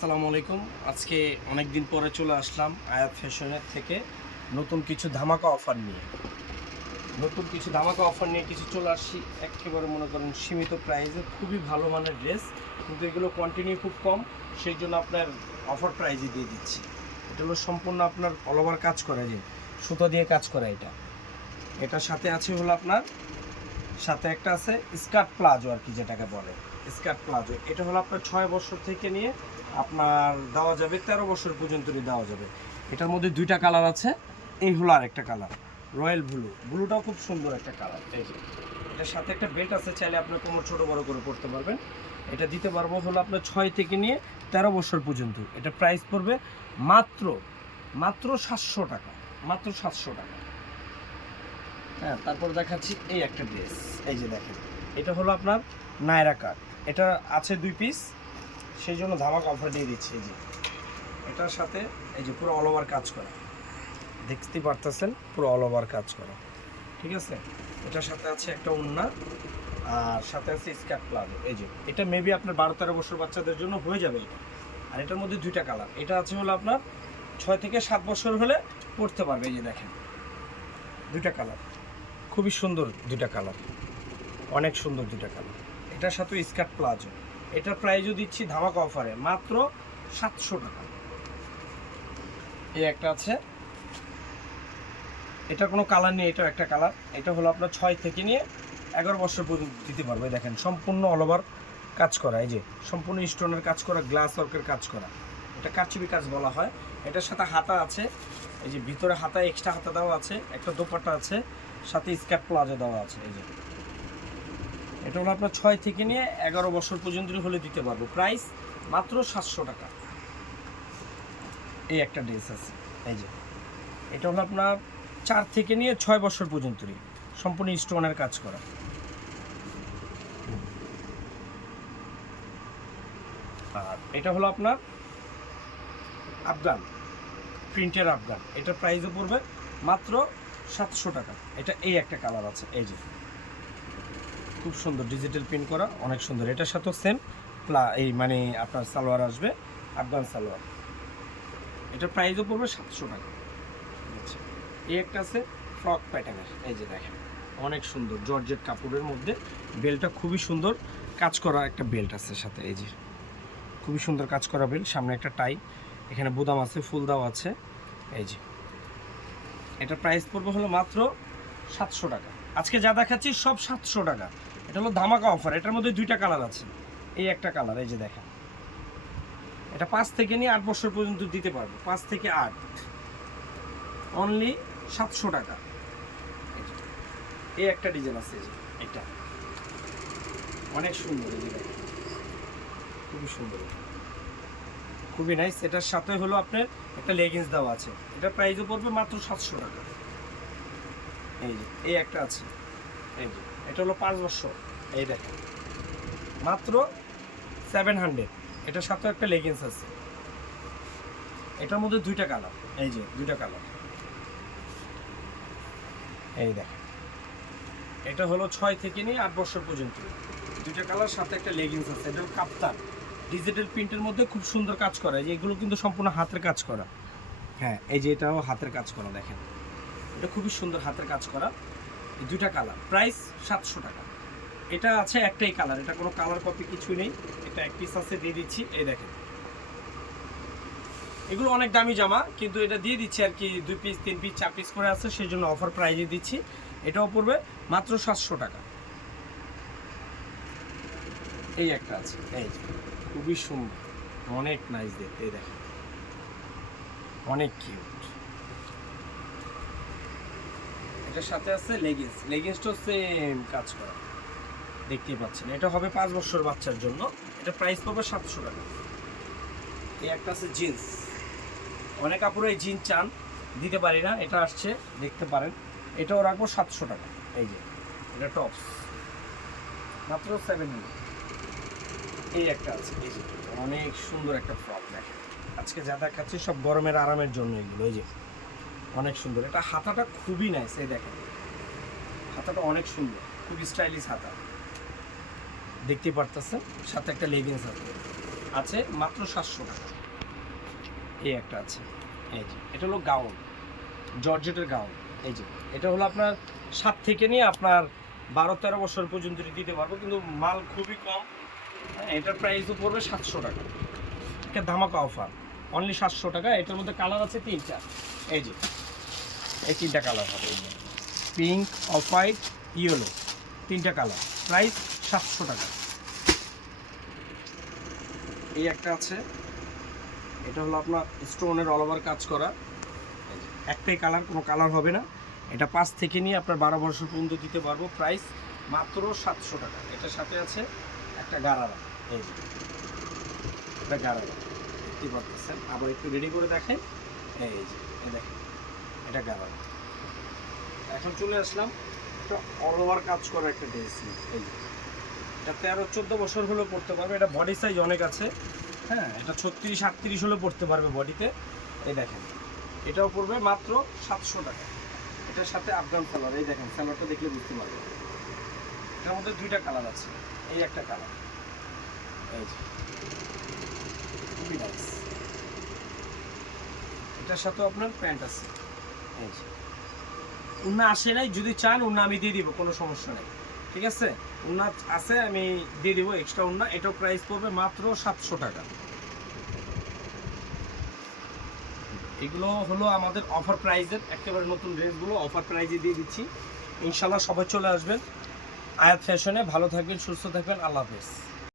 আসসালামু আলাইকুম। আজকে অনেক দিন পরে চলে আসলাম আয়াত ফ্যাশনের থেকে নতুন কিছু ধামাকা অফার নিয়ে। কিছু চলে আসছি, একেবারে মনে করেন সীমিত প্রাইসে খুবই ভালো মানের ড্রেস, কিন্তু এগুলো কোয়ান্টিটি খুব কম, সেই জন্য আপনার অফার প্রাইসে দিয়ে দিচ্ছি। এটা হলো সম্পূর্ণ আপনার অল ওভার কাজ করা, যে সুতো দিয়ে কাজ করা। এটার সাথে আছে হলো আপনার সাথে একটা আছে স্কার্ট প্লাজো, আর কি যেটাকে বলে স্কার্ট প্লাজো। এটা হলো আপনার 6 বছর থেকে নিয়ে আপনার দেওয়া যাবে 13 বছর পর্যন্তই দেওয়া যাবে। এটার মধ্যে দুইটা কালার আছে, এই হলো আরেকটা কালার রয়্যাল ব্লুটাও খুব সুন্দর একটা কালার। এই যে এটার সাথে একটা বেল্ট আছে, চাইলে আপনার কোমর ছোটো বড় করে পড়তে পারবেন। এটা দিতে পারবো হলো আপনার 6 থেকে নিয়ে 13 বছর পর্যন্ত। এটা প্রাইস পড়বে মাত্র 700 টাকা, মাত্র 700 টাকা। হ্যাঁ, তারপর দেখাচ্ছি এই একটা ড্রেস। এই যে দেখেন, এটা হলো আপনার নায়রা কাট। এটা আছে 2 পিস, সেই জন্য ধামাকা অফার দিয়ে দিচ্ছি। এই যে এটার সাথে এই যে পুরো অল ওভার কাজ করা, দেখতে পারতেছেন, পুরো অল ওভার কাজ করা, ঠিক আছে। এটার সাথে আছে একটা ওড়না, আর সাথে আছে স্কার্ট প্লাজো। এই যে এটা মেবি আপনার 12-13 বছর বাচ্চাদের জন্য হয়ে যাবে এটা। আর এটার মধ্যে দুইটা কালার, এটা আছে হলো আপনার 6 থেকে 7 বছর হলে পড়তে পারবে। এই যে দেখেন দুইটা কালার, খুবই সুন্দর দুইটা কালার, অনেক সুন্দর দুইটা কালার। এটার সাথে স্কার্ট প্লাজো। এটার প্রাইসও দিচ্ছি ধামাকা অফারে মাত্র 700 টাকা। এই একটা আছে, এটা কোনো কালার নেই, এটাও একটা কালার। এটা হলো আপনার 6 থেকে নিয়ে 11 বছর পর্যন্ত দিতে পারবে। দেখেন সম্পূর্ণ অল ওভার কাজ করা, এই যে সম্পূর্ণ স্টোনের কাজ করা, গ্লাস ওয়ার্কের কাজ করা, এটা কারচুপি কাজ বলা হয়। এটার সাথে হাতা আছে, এই যে ভিতরে হাতা এক্সট্রা হাতা দেওয়া আছে, একটা দোপাট্টা আছে, সাথে স্কার্ট প্লাজো দেওয়া আছে। এই যে এটা হলো আপনার 6 থেকে নিয়ে 11 বছর পর্যন্ত হলে দিতে পারবো, প্রাইস মাত্র 700 টাকা। এই একটা ড্রেস আছে, এই যে এটা হলো আপনার 4 থেকে নিয়ে 6 বছর পর্যন্তই, সম্পূর্ণ স্টোনের কাজ করা। আর এটা হলো আপনার আফগান প্রিন্টের আফগান। এটার প্রাইসও পড়বে মাত্র 700 টাকা। এটা এই একটা কালার আছে, এই যে খুব সুন্দর ডিজিটাল প্রিন্ট করা, অনেক সুন্দর। এটার সাথেও সেম এই মানে আপনার সালোয়ার আসবে, আফগান সালোয়ার। এটার প্রাইসও পড়বে 700 টাকা। আচ্ছা, এই একটা আছে ফ্রক প্যাটার্নের, এই যে দেখেন অনেক সুন্দর জর্জেট কাপড়ের মধ্যে, বেল্টটা খুবই সুন্দর কাজ করা একটা বেল্ট আছে সাথে। এই যে খুবই সুন্দর কাজ করা বেল্ট, সামনে একটা টাই, এখানে বোতাম আছে, ফুল দাও আছে। এই যে এটার প্রাইস পড়বে হলো মাত্র 700 টাকা। আজকে যা দেখাচ্ছি সব 700 টাকা। এটা হলো ধামাকা অফার। এটার মধ্যে দুইটা কালার আছে, এই একটা কালার, এই যে দেখেন এটা 5 থেকে নিয়ে 8 বছর পর্যন্ত দিতে পারবো, 5 থেকে 8, অনলি 700 টাকা। এই একটা ডিজাইন আছে, এই যে এটা অনেক সুন্দর, এই যে দেখেন খুবই সুন্দর, খুবই নাইস। এটার সাথে হলো আপনার একটা লেগিংস দেওয়া আছে, এটার প্রাইসও পড়বে মাত্র 700 টাকা। এই যে এই একটা আছে, এই যে এটা হলো 5 বছর, এই দেখেন মাত্র 700। এটার সাথে একটা লেগিংস আছে, এটার মধ্যে দুইটা কালার, এই যে দুইটা কালার, এই দেখেন এটা হলো 6 থেকে নিয়ে 8 বছর পর্যন্ত, দুইটা কালার, সাথে একটা লেগিংস আছে। এটা কাপ্তান ডিজিটাল প্রিন্টের মধ্যে খুব সুন্দর কাজ করা, এই যে এগুলো কিন্তু সম্পূর্ণ হাতের কাজ করা। হ্যাঁ, এই যে এটাও হাতের কাজ করা, দেখেন এটা খুবই সুন্দর হাতের কাজ করা। এই দুইটা কালার, প্রাইস 700 টাকা। এটা আছে একটাই কালার, এটা কোনো কালার কপি কিছুই নেই, এটা এক পিস আছে, দিয়ে দিচ্ছি। এই দেখেন এগুলো অনেক দামি জামা, কিন্তু এটা দিয়ে দিচ্ছি আর কি, 2 পিস 3 পিস 4 পিস করে আছে, সেই জন্য অফার প্রাইজে দিচ্ছি। এটাও পড়বে মাত্র 700 টাকা। এই একটা আছে, এই খুবই সুন্দর, অনেক নাইস দেখতে, এই দেখেন অনেক কিউট। এটার সাথে আছে লেগিংস, লেগিংসটাও সেম কাজ করা, দেখতেই পাচ্ছেন। এটা হবে 5 বছর বাচ্চার জন্য, এটা প্রাইস পড়বে 700 টাকা। এই একটা আছে জিন্স, অনেক কাপড়ে এই জিন্স চান, দিতে পারি না, এটা আসছে দেখতে পারেন, এটাও রাখবো 700 টাকা। এই যে এটা টপস, মাত্র 700। এই একটা আছে, এই যে অনেক সুন্দর একটা ফ্রক, দেখেন আজকে যা দেখাচ্ছি সব গরমের আরামের জন্য এগুলো। এই যে অনেক সুন্দর, এটা হাতাটা খুবই নাইস, এই দেখেন হাতাটা অনেক সুন্দর, খুব স্টাইলিশ হাতা, দেখতেই পারতেছেন। সাথে একটা লেগিংস আছে, আছে মাত্র 700 টাকা। এই একটা আছে, এই যে এটা হলো গাউন, জর্জেটের গাউন। এই যে এটা হলো আপনার 7 থেকে নিয়ে আপনার 12-13 বছর পর্যন্ত দিতে পারবো, কিন্তু মাল খুবই কম। এটার প্রাইসও পড়বে 700 টাকা। এটা ধামাকা অফার, অনলি 700 টাকা। এটার মধ্যে কালার আছে 3টা। এই যে এই 3টা কালার হবে, পিঙ্ক, অফ হোয়াইট, ইয়েলো, 3টা কালার, প্রাইস 700 টাকা। এই একটা আছে, এটা হলো আপনার স্টোনের অল ওভার কাজ করা, একটাই কালার, কোনো কালার হবে না। এটা 5 থেকে নিয়ে আপনার 12 বছর পর্যন্ত দিতে পারবো, প্রাইস মাত্র 700 টাকা। এটার সাথে আছে একটা গারারা, এই যে এটা গারারা দেখতে পাচ্ছেন। আবার একটু রেডি করে দেখেন, এই যে দেখেন এটা গারারা। এখন চলে আসলাম একটা অল ওভার কাজ করা একটা ড্রেস, এই যে এটা 13-14 বছর হলেও পড়তে পারবে। এটা বডি সাইজ অনেক আছে, হ্যাঁ, এটা 36-38 হলেও পড়তে পারবে বডিতে। এই দেখেন এটাও পড়বে মাত্র 700 টাকা। এটার সাথে আফগান সালোয়ার, এই দেখেন সালোয়ারটা দেখলে বুঝতে পারবেন। এটার মধ্যে 2টা কালার আছে, এই একটা কালার, এই যে খুবই নাইস। এটার সাথেও আপনার প্যান্ট আছে, এই যে উন্না আসে নাই, যদি চান উন্না আমি দিয়ে দিব, কোনো সমস্যা নেই, ঠিক আছে। উন্না আছে আমি দিয়ে দিব এক্সট্রা উন্না। এটাও প্রাইস পড়বে মাত্র 700 টাকা। এগুলো হলো আমাদের অফার প্রাইজের একেবারে নতুন ড্রেসগুলো, অফার প্রাইজে দিয়ে দিচ্ছি। ইনশাল্লাহ সবাই চলে আসবেন আয়াত ফ্যাশনে। ভালো থাকবেন, সুস্থ থাকবেন, আল্লাহ হাফেজ।